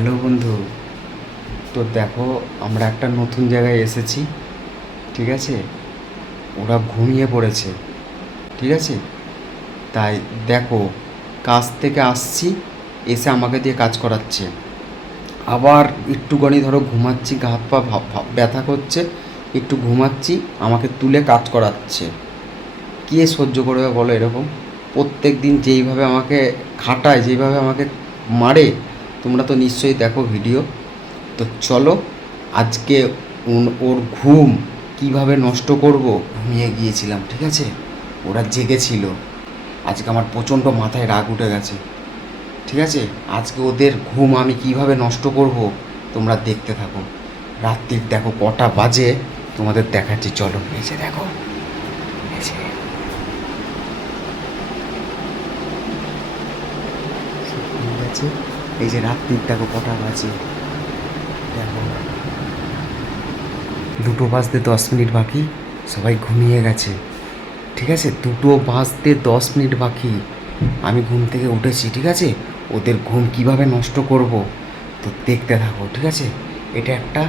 Hello বন্ধু। তো দেখো, আমরা একটা নতুন জায়গায় এসেছি, ঠিক আছে? ওরা ঘুমিয়ে পড়েছে, ঠিক আছে? তাই দেখো, কাজ থেকে আসছি, এসে আমাকে দিয়ে কাজ করাচ্ছে। আবার একটুখানি ধরো ঘুমাচ্ছি, গা হাত পা ব্যথা করছে, একটু ঘুমাচ্ছি, আমাকে তুলে কাজ করাচ্ছে। কে সহ্য করবে বলো এরকম? প্রত্যেক দিন যেইভাবে আমাকে খাটায়, যেইভাবে আমাকে মারে তোমরা তো নিশ্চয়ই দেখো ভিডিও। তো চলো, আজকে ওর ঘুম কীভাবে নষ্ট করব ঘুমিয়ে গিয়েছিলাম, ঠিক আছে? ওরা জেগেছিল। আজকে আমার প্রচণ্ড মাথায় রাগ উঠে গেছে, ঠিক আছে? আজকে ওদের ঘুম আমি কীভাবে নষ্ট করব তোমরা দেখতে থাকো। রাত্রির দেখো কটা বাজে, তোমাদের দেখাচ্ছি। চলো যে দেখো গেছে। এই যে রাত্রির দেখো কটা বাজে? দেখো। দুটো বাজতে দশ মিনিট বাকি, সবাই ঘুমিয়ে গেছে। ঠিক আছে? দুটো বাজতে দশ মিনিট বাকি। আমি ঘুম থেকে উঠেছি, ঠিক আছে? ওদের ঘুম কীভাবে নষ্ট করব? তো দেখতে থাকো, ঠিক আছে? এটা একটা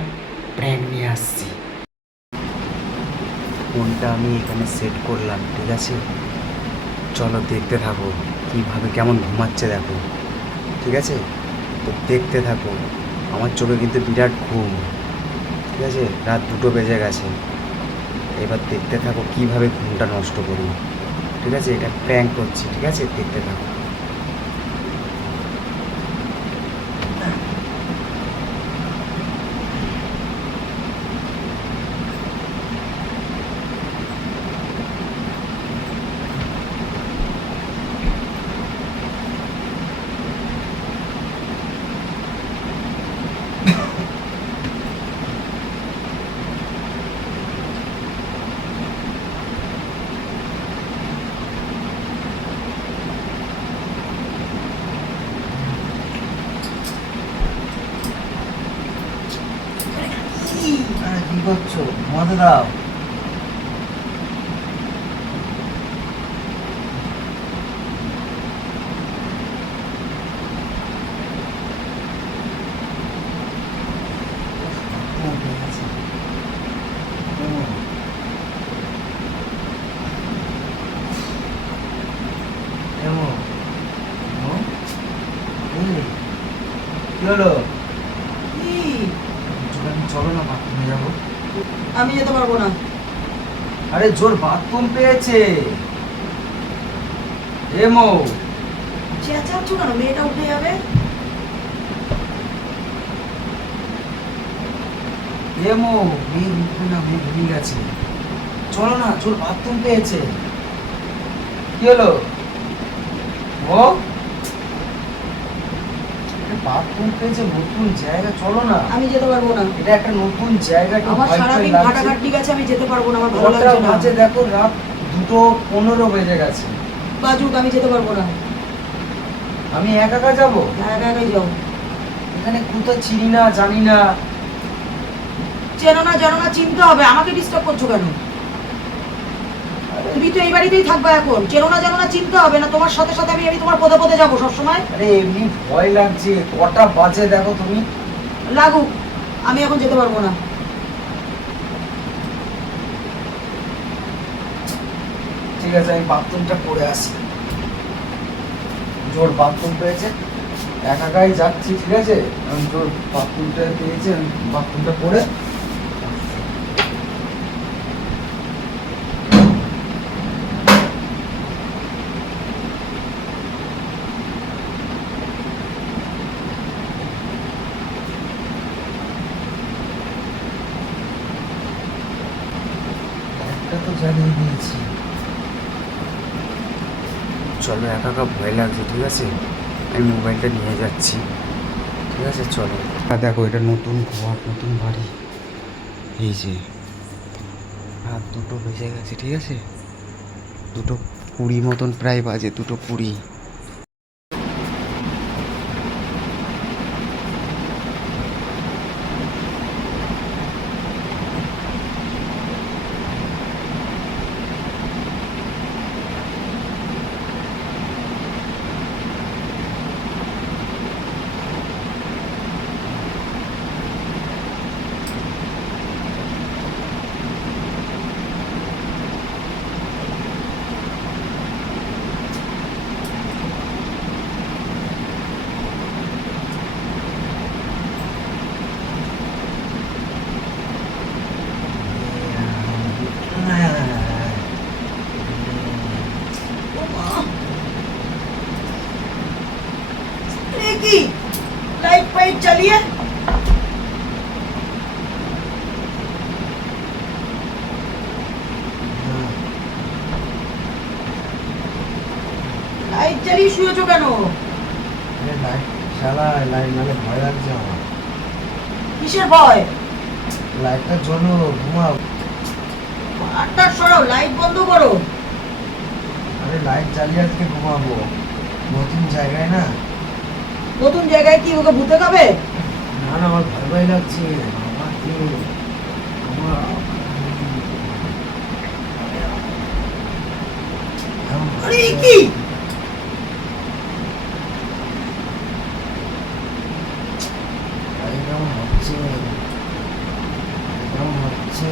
প্র্যাঙ্ক নিয়ে আসছি। ফোনটা আমি এখানে সেট করলাম, ঠিক আছে? চলো দেখতে থাকো, কীভাবে কেমন ঘুমাচ্ছে দেখো। ঠিক আছে? তো দেখতে থাকো আমার চোখে কিন্তু বিরাট ঘুম। ঠিক আছে? রাত দুটো বেজে গেছে। এবার দেখতে থাকো কীভাবে ঘুমটা নষ্ট করি। ঠিক আছে? এটা প্র্যাঙ্ক করছি। ঠিক আছে? দেখতে থাকো আরে কি করছ ঘুমাতে দাও এমন এমন এই, কি হলো কি? একটুখানি চলো না বাথরুমে যাব আমি যেতে পারব না। আরে জোর বাথরুম পেয়েছে। এমো চেঁচাচ্ছ কেন? মেয়েটা উঠে যাবে? এমো মেয়ে উঠবে না মেয়ে ঘুমিয়ে গেছে। চলো না চোর বাথরুম পেয়েছে। কি হলো? ও বাথরুম পেয়েছে নতুন জায়গা চলো না। আমি যেতে পারব না। এটা একটা নতুন জায়গা আমার সারাদিন। ঘাটাঘাটি গেছে আমি যেতে পারব না আমার ভালো লাগছে না। দেখো রাত দুটো পনেরো বেজে গেছে। বাজুক আমি যেতে পারব না। আমি একা একা যাব? একা একাই যাও এখানে কোথাও চিনি না জানি না। চেনো না জানো না চিনতে হবে। আমাকে ডিস্টার্ব করছ কেন? তুমি তো এই বাড়িতেই থাকবে এখন। চেনো না জানো না চিনতে হবে না। তোমার সাথে সাথে আমি আমি তোমার পদে পদে যাব সবসময়। আরে এমনি ভয় লাগছে। কটা বাজে দেখো তুমি। লাগুক। আমি এখন যেতে পারব না। ঠিক আছে আমি বাথরুমটা করে আসি। জোর বাথরুম পেয়েছে। একা একাই যাচ্ছি ঠিক আছে? আমি জোর বাথরুমটা পেয়েছে আমি বাথরুমটা করে একটা দিয়েছি চলো একা একা ভয় লাগছে ঠিক আছে? আমি মোবাইলটা নিয়ে যাচ্ছি। ঠিক আছে চলো। দেখো এটা নতুন ঘর নতুন বাড়ি। এই যে রাত দুটো বেজে গেছে ঠিক আছে? দুটো কুড়ি মতন প্রায় বাজে দুটো কুড়ি কি লাইট ফাইট জ্বালিয়ে লাইট জ্বালিয়ে শুয়েছো কেন? আরে লাইট চালায় নালে ভয় লাগছে আমার। কিসের ভয়? লাইটটা জ্বলো ঘুমাও। আটটা সরাও লাইট বন্ধ করো। আরে লাইট জ্বালিয়ে আজকে ঘুমাবো। নতুন জায়গায় না? নতুন জায়গায় কি ওকে ভূতে খাবে? না না আমার ভয় ভয় লাগছে। আমার কি? আমার আরে কি আরে কেমন হচ্ছে কেমন হচ্ছে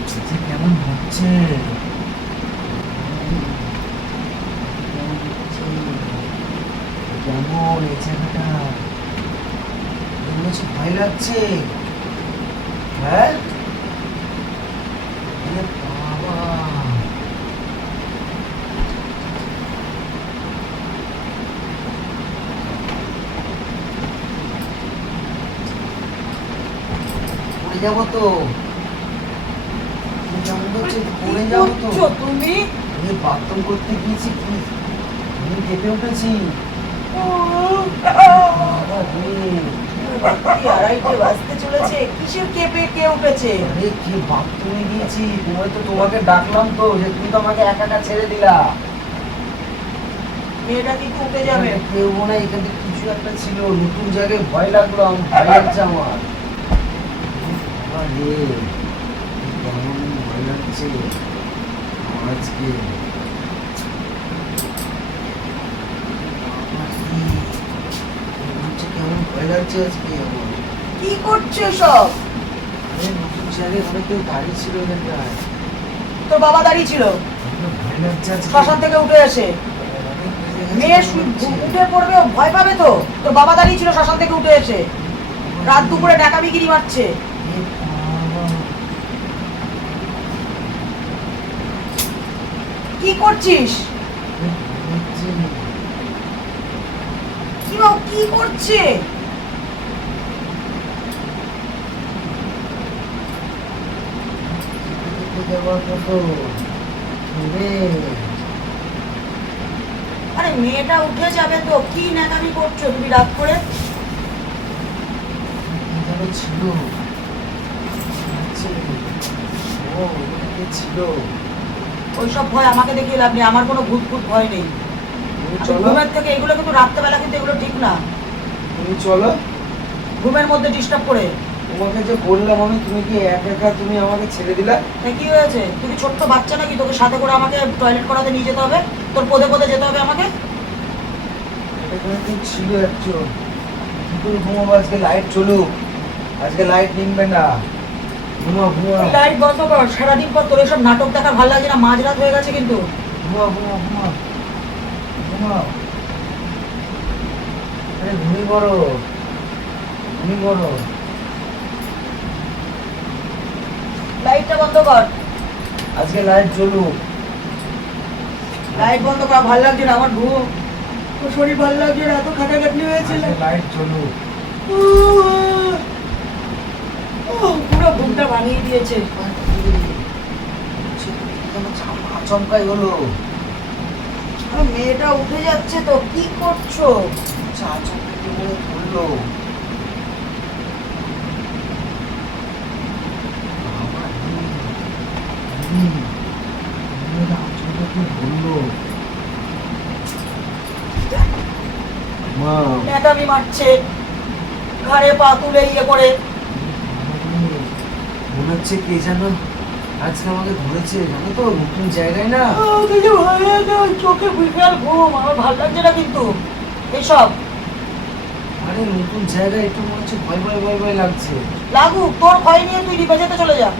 আচ্ছা, কেমন হচ্ছে কেমন হচ্ছে? কেমন এই জায়গাটা মনে হচ্ছে ভয় লাগছে হ্যাঁ আরে বাবা পড়ে যাব তো কেমন হচ্ছে পড়ে কি যাব তো করছ তুমি আমি বাথরুম করতে গিয়েছি কি আমি কেঁপে উঠেছি বাবা রে রাত্রি আড়াইটে বাজতে চলেছে? কিসের কেঁপে কে উঠেছে? আরে কি বাথরুমে গিয়েছি তোমায় তো তোমাকে ডাকলাম তো যে তুমি তো আমাকে একা একা ছেড়ে দিলা। মেয়েটা কিন্তু উঠে যাবে? কেউ মনে এখানে কিছু একটা ছিল নতুন জায়গায় ভয় লাগল আমার ভয় লাগছে আমার। কেমন ভয় লাগছে। আজকে কি করছ সব আরে নতুন জায়গায় অনেক কেউ দাঁড়িয়ে ছিল এখানটায় তোর বাবা দাঁড়িয়ে ছিল? শ্মশান থেকে উঠে গেছে মেয়ে। উঠে পড়বে ভয় পাবে তো? তোর বাবা দাঁড়িয়ে ছিল শ্মশান থেকে উঠে এসে। রাত দুপুরে ডাকাবিগিরি মারছে কি করছিস? কি করছে? খেতে মতো। আরে মেয়েটা উঠে যাবে তো কি ন্যাকামি করছ তুমি রাত করে ছিল। ছিল? ওইসব ভয় আমাকে দেখিয়ে লাভ নেই আমার কোনো ভূত ভূত ভয় নেই ঘুমের থেকে এগুলো কিন্তু রাত্রেবেলা কিন্তু এগুলো ঠিক না তুমি চলো ঘুমের মধ্যে ডিস্টার্ব করে তোমাকে যে বললাম আমি তুমি কি একা একা তুমি আমাকে ছেড়ে দিলা? কি হয়েছে? তুই কি ছোট্ট বাচ্চা নাকি? তোকে সাথে করে আমাকে টয়লেট করাতে নিয়ে যেতে হবে? তোর পদে পদে যেতে হবে আমাকে? এখানে কেউ ছিল একজন। কি ঘুমাবো আজকে লাইট চলুক। আজকে লাইট নিমবে না। ঘুমা ঘুমা। লাইট বন্ধ কর। সারাদিন পর তোর এসব নাটক দেখা ভালো লাগে না। মাঝরাত হয়ে গেছে কিন্তু। ঘুমা ঘুমা ঘুমা। ঘুমা। আরে ঘুমিয়ে পড়ো। ঘুমিয়ে পড়ো। লাইটটা বন্ধ কর। আজকে লাইট জ্বলুক লাইট বন্ধ কর ভালো লাগছে না আমার ঘুম। তোর শরীর ভালো লাগছে না এত খাটাখাটনি হয়েছিল লাইট জ্বলুক পুরো ঘুমটা ভাঙিয়ে দিয়েছে। আচমকাই হলো। আরে মেয়েটা উঠে যাচ্ছে তো কি করছ? আচ্ছা আচমকা বলে ধরলো বাবা রে, রে, মেয়েটা আচমকা কি ধরলো মা ন্যাকামি মারছে। ঘাড়ে পা তুলে ইয়ে করে মনে হচ্ছে কে যেন আজকে আমাকে ধরেছে জানো তো? নতুন জায়গায় না? কিছু ভয় ওই চোখে বিশাল ঘুম আমার ভালো লাগছে না কিন্তু। এইসব আরে নতুন জায়গায় একটু মনে হচ্ছে ভয় ভয় ভয় ভয় লাগছে। লাগুক তোর ভয় নিয়ে তুই বেঁচেতে চলে যা।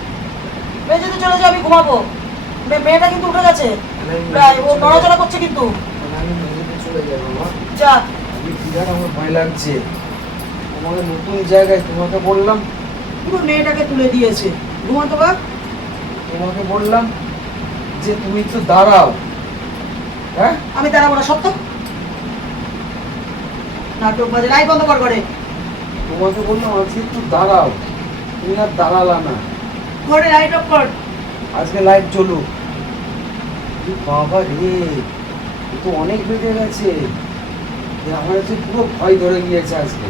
বেঁচেতে চলে যা আমি ঘুমাবো। মেয়েটা কিন্তু উঠে গেছে। প্রায় ও নড়াচড়া করছে কিন্তু। আমি মেঝেতে চলে যাব যা। আমি বিরাট আমার ভয় লাগছে। তোমাকে নতুন জায়গায় তোমাকে বললাম। পুরো মেয়েটাকে তুলে দিয়েছে। ঘুমাতো বা তোমাকে বললাম যে তুমি একটু দাঁড়াও। হ্যাঁ? আমি দাঁড়াবো না সত্য নাটক বাজে লাইট বন্ধ কর করে তোমাকে বললাম আজকে একটু দাঁড়াও। তুমি আর দাঁড়ালা না। ঘরে লাইট অফ কর। আজকে লাইট এ বাবা রে এ তো অনেক বেজে গেছে। আমার হচ্ছে পুরো ভয় ধরে গিয়েছে আজকে।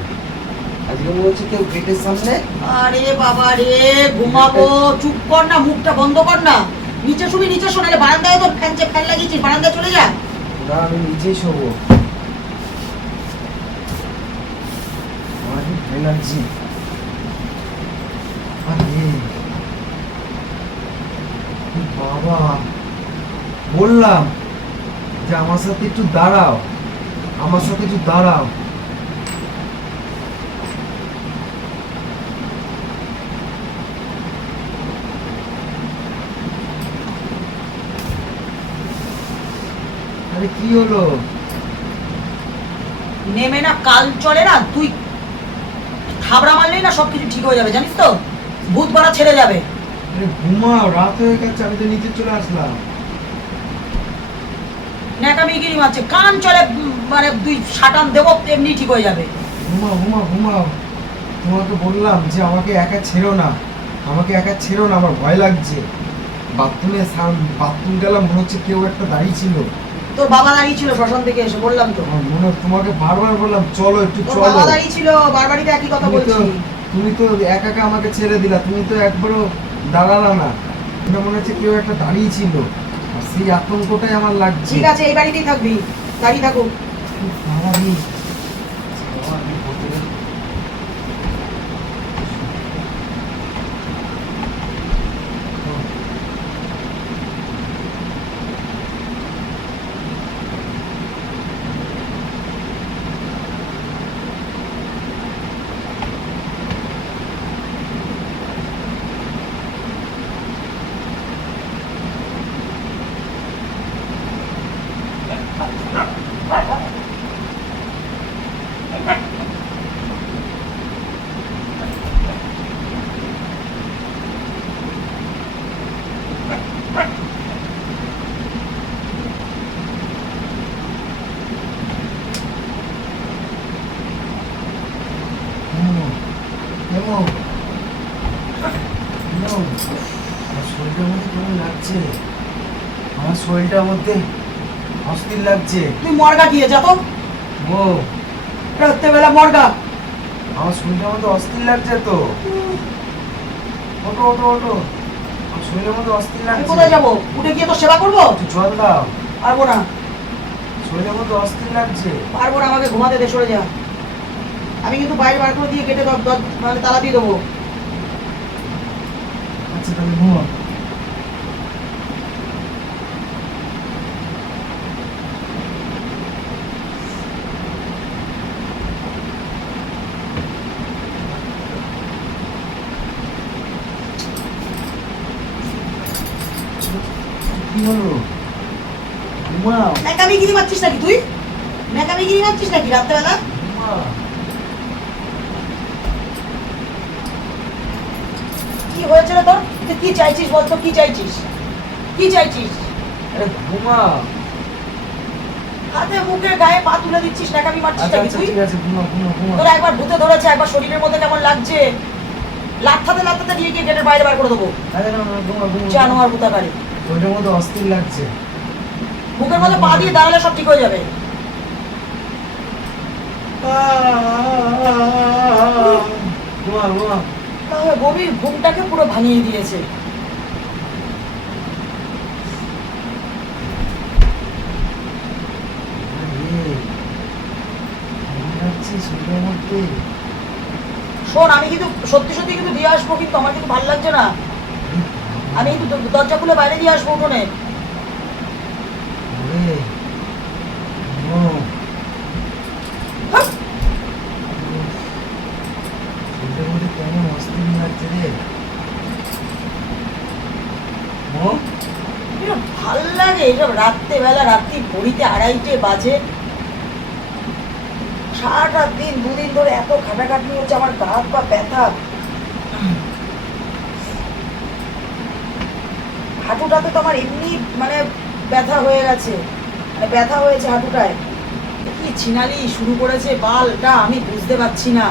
আজকে মনে হচ্ছে কেউ গেটের সামনে। আরে বাবা রে ঘুমাবো। চুপ কর না মুখটা বন্ধ কর না। নিচে শুবি নিচে শোনালে বারান্দায় তোর ফ্যান যে ফ্যান লাগিয়েছিস বারান্দায় চলে যা। ওরা আমি নিজেই শোবো। আমার কি ভয় লাগছে আরে এ বাবা, বললাম যে আমার সাথে একটু দাঁড়াও, আমার সাথে একটু দাঁড়াও। আরে কি হলো? নেমে না কাল চলে না, তুই থাবড়া মারলেই না সবকিছু ঠিক হয়ে যাবে, জানিস তো? ভূত ছেড়ে যাবে। আরে ঘুমাও রাত হয়ে গেছে আমি তো নিচে চলে আসলাম। ন্যাকামিগিরি মারছে কান চলে মানে দুই সাটান দেবো এমনি ঠিক হয়ে যাবে। ঘুমাও ঘুমাও ঘুমাও তোমাকে বললাম যে আমাকে একা ছেড়ো না আমাকে একা ছেড়ো না আমার ভয় লাগছে। বাথরুমে বাথরুম গেলাম মনে হচ্ছে কেউ একটা দাঁড়িয়ে ছিল। তোর বাবা দাঁড়িয়ে ছিল শ্মশান থেকে এসে বললাম তো। আমার মনে তোমাকে বারবার বললাম চলো একটু চলো। বাবা দাঁড়িয়ে ছিল বারবারই একই কথা তুমি তো বলছি। তুমি তো একা একা আমাকে ছেড়ে দিলা তুমি তো একবারও দাঁড়ালা না। এটা মনে হচ্ছে কেউ একটা দাঁড়িয়ে ছিল। আর সেই আতঙ্কটাই আমার লাগছে। ঠিক আছে এই বাড়িতেই থাকবি। দাঁড়িয়ে থাকুক বাবা রে। বাবা, আমি হোটেলে কেমন? কেমন? শরীরটার মধ্যে কেমন লাগছে আমার শরীরটার মধ্যে অস্থির লাগছে তুই মর্গা গিয়ে যা তো ও রাত্রেবেলা মর্গা আমার শরীরটার মধ্যে অস্থির লাগছে তো ওটো ওটো ওটো আমার শরীরের মধ্যে অস্থির লাগছে কোথায় যাব উঠে গিয়ে তো সেবা করব জল দাও পারব না শরীরের মধ্যে অস্থির লাগছে পারব না আমাকে ঘুমাতে দে সরে যা আমি কিন্তু বাইরে বার করে দিয়ে কেটে মানে তালা দিয়ে দেবো। আচ্ছা তাহলে ঘুমো। হলো? গিরি মারছিস নাকি তুই? ন্যাকামি গিরি মারছিস নাকি রাত্রেবেলা ঘুমাও কি হয়েছে রে তোর তুই কি চাইছিস বলতো? কি চাইছিস? কি চাইছিস? আরে ঘুমাও হাতে মুখে গায়ে পা তুলে দিচ্ছিস ন্যাকামি মারছিস আচ্ছা নাকি আচ্ছা তুই? ঠিক আছে ঘুমাও ঘুমাও ঘুমাও তোর একবার ভূতে ধরেছে একবার শরীরের মধ্যে কেমন লাগছে? লাথাতে লাথাতে নিয়ে গিয়ে গেটের বাইরে বার করে দেবো। আরে না না ঘুমাও ঘুমাও জানোয়ার ভূতাকারী। শরীরের মধ্যে অস্থির লাগছে। মুখের মধ্যে পা দিয়ে দাঁড়ালে সব ঠিক হয়ে যাবে। ঘুমাও তাহলে গভীর ঘুমটাকে পুরো ভাঙিয়ে দিয়েছে। শোন, আমি কিন্তু সত্যি সত্যি কিন্তু দিয়ে আসব, কিন্তু আমার কিন্তু ভালো লাগছে না। আমি কিন্তু দরজা খুলে বাইরে দিয়ে আসব উঠোনে। বেলা রাত্রি ঘড়িতে আড়াইটে বাজে। সারাটা দিন, দুদিন ধরে এত খাটাখাটনি হচ্ছে, আমার হাত পা ব্যথা। হাঁটুটাতে তো আমার এমনি মানে ব্যথা হয়ে গেছে। মানে ব্যথা হয়েছে হাঁটুটায়। কি ছিনালি শুরু করেছে, বালটা আমি বুঝতে পারছি না।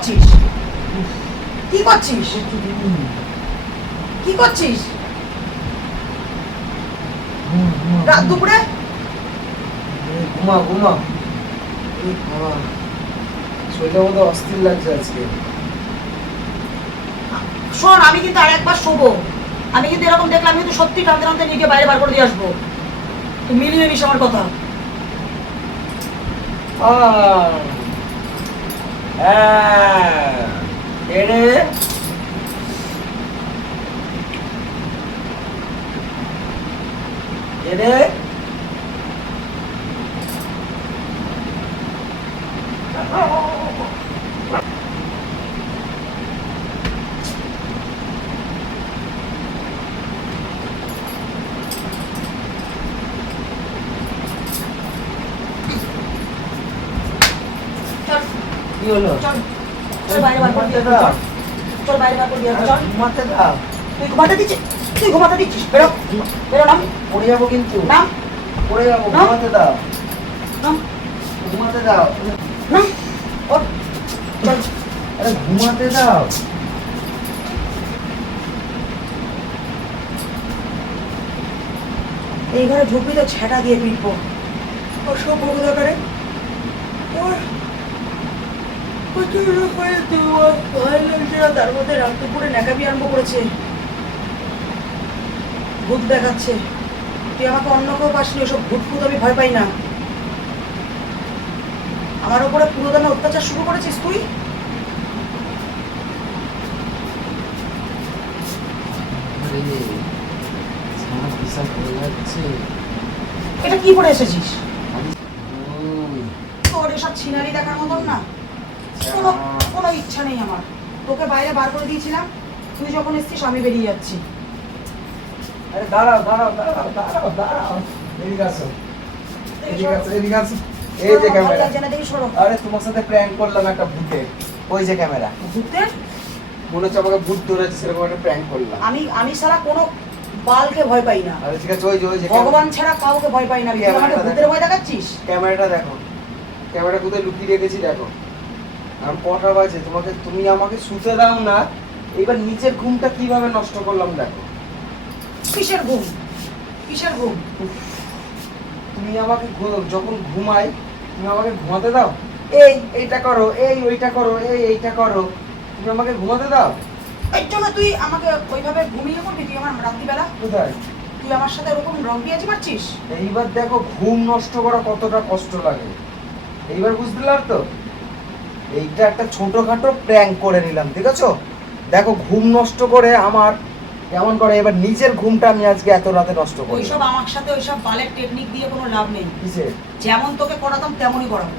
করছিস? কি করছিস? কি করছিস? রাত দুপুরে? ঘুমা ঘুমা শরীরটা মতো অস্থির লাগছে আজকে। শোন আমি কিন্তু আর একবার শোবো। আমি কিন্তু এরকম দেখলাম কিন্তু সত্যি টানতে টানতে নিজে বাইরে বার করে দিয়ে আসব। তুই মিলিয়ে নিস আমার কথা। আহ, হ্যাঁ এরে এরে চল কি হলো? চল চল বাইরে বার করে চল। চল বাইরে বার করে চল। ঘুমাতে দাও। তুই ঘুমাতে দিচ্ছিস? তুই ঘুমাতে দিচ্ছিস? বেরো। বেরো নাম। পড়ে যাব কিন্তু। নাম। পড়ে যাব ঘুমাতে দাও। নাম। ঘুমাতে দাও। নাম। ওঠ। চল। আরে ঘুমাতে দাও। এই ঘরে ঢুকবি তো ছেটা দিয়ে পিটবো ওর সব দরকারে। ওর প্রচুর না তার মধ্যে রাত দুপুরে ন্যাকাবি আরম্ভ করেছে। ভূত দেখাচ্ছে। তুই আমাকে অন্য কেউ পাসনি ওসব ভূত ভূত আমি ভয় পাই না। আমার উপরে পুরোদমে অত্যাচার শুরু করেছিস তুই? এটা কি করে এসেছিস? তোর এসব ছিনারি দেখার মতন না। কোনো কোনো ইচ্ছা নেই আমার। তোকে বাইরে বার করে দিয়েছিলাম তুই যখন এসছিস আমি বেরিয়ে যাচ্ছি। আরে দাঁড়াও দাঁড়াও দাঁড়াও দাঁড়াও দাঁড়াও। এদিকে আসো। এদিকে আসো এদিকে আসো। এই যে ক্যামেরা। আরে তোমার সাথে প্র্যাঙ্ক করলাম একটা ভূতের ওই যে ক্যামেরা। ভূতের মনে হচ্ছে আমাকে ভূত ধরেছে সেরকম একটা প্র্যাঙ্ক করলাম। আমি আমি সারা কোনো বালকে ভয় পাই না। আরে ঠিক আছে ওই যে ওই যে ভগবান ছাড়া কাউকে ভয় পাই না। তুই আমাকে ভূতের ভয় দেখাচ্ছিস? ক্যামেরাটা দেখো। ক্যামেরা কোথায় লুকিয়ে রেখেছি দেখো। আর কটা বাজে তোমাকে তুমি আমাকে শুতে দাও না। এবার নিচের ঘুমটা কীভাবে নষ্ট করলাম দেখো। কিসের ঘুম? কিসের ঘুম? তুমি আমাকে যখন ঘুমাই তুমি আমাকে ঘুমাতে দাও? এই এইটা করো এই ওইটা করো এই এইটা করো। তুমি আমাকে ঘুমাতে দাও? এর জন্য তুই আমাকে ওইভাবে ঘুমিয়ে পড়বি? তুই আমার রাত্রিবেলা কোথায়? তুই আমার সাথে ওরকম রং দিয়েছি পারছিস? এইবার দেখো ঘুম নষ্ট করা কতটা কষ্ট লাগে। এইবার বুঝতে পারল তো? এইটা একটা ছোটোখাটো প্র্যাঙ্ক করে নিলাম ঠিক আছে? দেখো ঘুম নষ্ট করে আমার কেমন করে এবার নিজের ঘুমটা আমি আজকে এত রাতে নষ্ট করি ওইসব আমার সাথে ওইসব বালের টেকনিক দিয়ে কোনো লাভ নেই। যেমন তোকে করাতাম তেমনই করাবো।